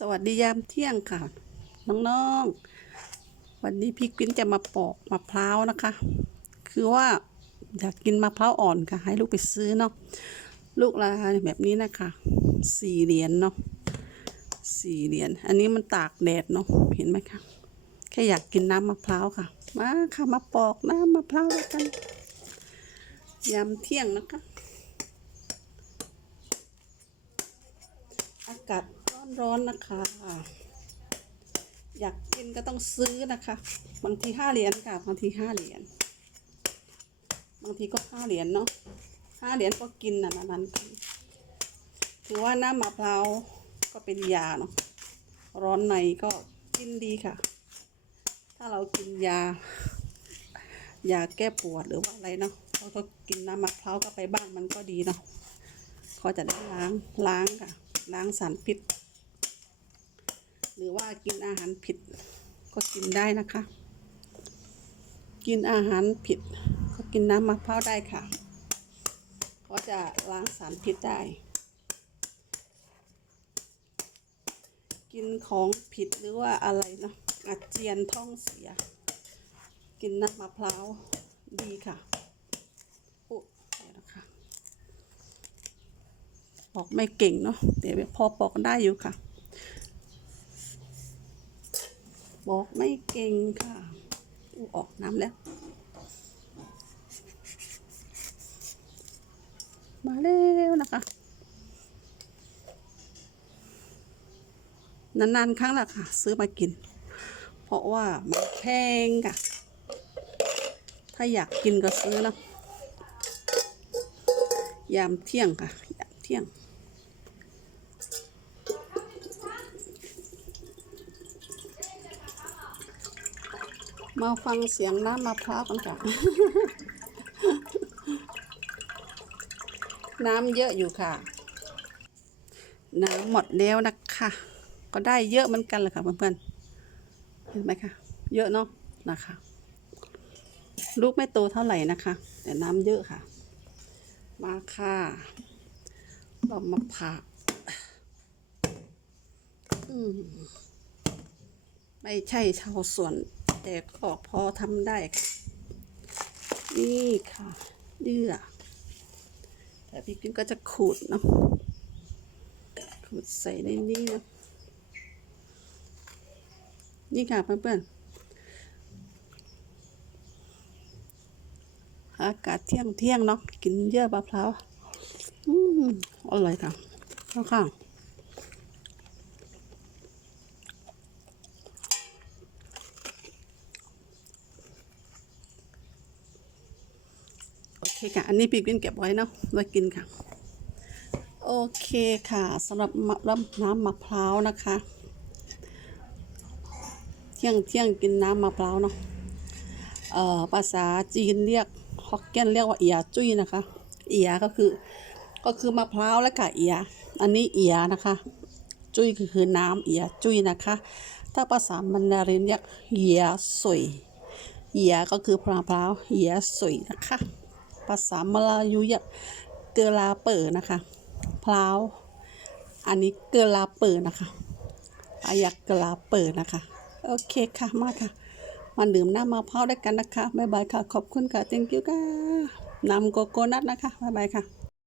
สวัสดียามเที่ยงค่ะ น้องๆ วันนี้พี่กิ้นจะมาปอกมะพร้าวนะคะ คือว่าอยากกินมะพร้าวอ่อนค่ะ ให้ลูกไปซื้อเนาะลูกละแบบนี้นะคะสี่เหรียญเนาะสี่เหรียญอันนี้มันตากแดดเนาะเห็นไหมคะแค่อยากกินน้ำมะพร้าวค่ะ มาค่ะมาปอกน้ำมะพร้าวด้วยกันยามเที่ยงนะคะ อากาศ ร้อนนะคะ อยากกินก็ต้องซื้อนะคะ บางทีห้าเหรียญค่ะบางทีห้าเหรียญบางทีก็ห้าเหรียญเนาะห้าเหรียญก็กินนะนั้นๆถือว่าน้ำมะพร้าวก็เป็นยาเนาะร้อนในก็กินดีค่ะ ถ้าเรากินยายาแก้ปวดหรือว่าอะไรเนาะเราก็กินน้ำมะพร้าวก็ไปบ้างมันก็ดีเนาะเขาจะได้ล้างล้างค่ะล้างสารพิษ หรือว่ากินอาหารผิด ก็กินได้นะคะ กินอาหารผิด ก็กินน้ำมะพร้าวได้ค่ะ ก็จะล้างสารพิษได้ กินของผิดหรือว่าอะไรเนาะอาเจียนท้องเสีย กินน้ำมะพร้าวดีค่ะอุ๊ยนะคะปอกไม่เก่งเนาะแต่พอปอกได้อยู่ค่ะ บอกไม่เก่งค่ะออกน้ำแล้ว มาแล้วนะคะ นานๆ ครั้งละค่ะ ซื้อมากิน เพราะว่ามันแพงค่ะ ถ้าอยากกินก็ซื้อนะยามเที่ยงค่ะ ยามเที่ยง มาฟังเสียงน้ำมะพร้าวกันค่ะ น้ำเยอะอยู่ค่ะ น้ำหมดแล้วนะคะ ก็ได้เยอะเหมือนกันเลยค่ะเพื่อนๆ เห็นไหมคะ เยอะเนาะนะคะ ลูกไม่โตเท่าไหร่นะคะ แต่น้ำเยอะค่ะ มาค่ะเรามาผ่าไม่ใช่ชาวสวน แต่ก็พอทำได้ค่ะนี่ค่ะเยื่อแต่พี่กินก็จะขูดเนาะขูดใส่ในนี้นะนี่ค่ะเพื่อนๆอากาศเที่ยงเที่ยงเนาะกินเยื่อมะพร้าวอืมอร่อยค่ะข้าข้าง คค่ะ อันนี้พี่กินเก็บไว้เนาะไว้กินค่ะ โอเคค่ะสำหรับน้ำมะพร้าวนะคะ เที่ยงเที่ยงกินน้ำมะพร้าวเนาะเอ่อภาษาจีนเรียกฮอกเกี้ยนเรียกว่าเอียจุ้ยนะคะ เอียก็คือก็คือมะพร้าวและกะเอีย อันนี้เอียนะคะ จุ้ยก็คือน้ำเอียจุ้ยนะคะ ถ้าภาษามันดารินเรียกเอียสวยเอียก็คือมะพร้าวเอียสวยนะคะ ภาษามลายูเรียกเกลาเปิดนะคะพร้าวอันนี้เกลาเปิดนะคะอายักเกลาเปิดนะคะ โอเคค่ะมาค่ะ มาดื่มน้ำมะพร้าวด้วยกันนะคะ บ๊ายบายค่ะ ขอบคุณค่ะ thank you ค่ะนำโกโก้นัทนะคะ บ๊ายบายค่ะ